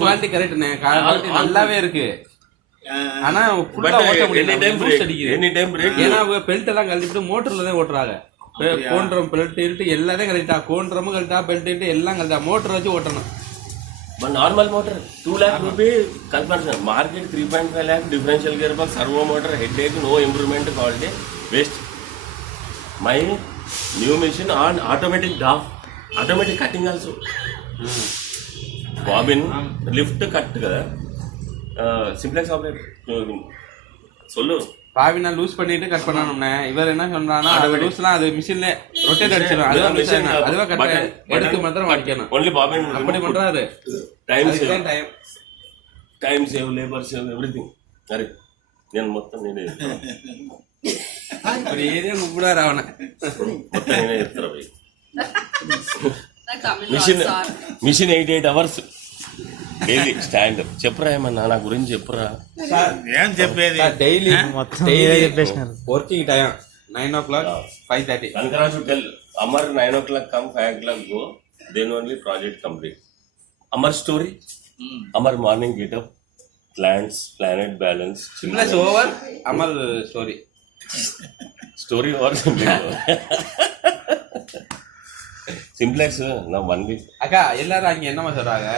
Quality கரெக்ட்ண்ணே, quality நல்லாவே இருக்கு. ஆனா ஃபுல்லா ஓட்ட முடியல, பூஸ்ட் அடிக்குது. ஏன்னா அவங்க பெல்ட் எல்லாம் கழட்டிட்டு மோட்டர்ல தான் ஓட்டுறாங்க. கோண்ட்ரம் பெல்ட் எல்லாத்தையும் கழட்டா, கோண்ட்ரமும் கழட்டா, பெல்ட் எல்லாம் கழட்டா, மோட்டர் வச்சு ஓட்டணும். Normal motor 2 lakh rupee conversion, market 3.5 lakh, differential gearbox, servo motor, headache, no improvement, quality, waste. My new machine on automatic DAF, automatic cutting also. Bobbin, lift cut, simplex operator. Solo. பாவினா loose பண்ணிட்டு cut பண்ணணும்னே. இவர் என்ன சொல்றானா, அது லூஸ்லாம் அது மிஷின்ல rotate அடிச்சிடும். அது மிஷின் அதுவா கட் எடுத்து மாத்திரம் வாடிக்கணும். only bobbin அப்படி பண்றாரு. time save, labor save, everything. Array நான் மொத்தம் நீனே ஒரு ஏரியா முப்புடாரு அவனை மொத்தம் நீனே எத்தற வை మిషన్ 88 hours డైలీ స్టాండ్ చెప్పరా ఏమన్నా నా గురించి చెప్పరా ఏం చెప్పేది డైలీ మొత్తం చెప్పేసినారు working time 9 o'clock 5:30 Kankara should tell Amar 9 o'clock come 5 o'clock go, then only project complete. Amar story, Amar morning get up, plants, planet balance, simplex over, Amar story over simplex now 1 week அக்கா எல்லாரும் அங்க என்னமா சொல்றாங்க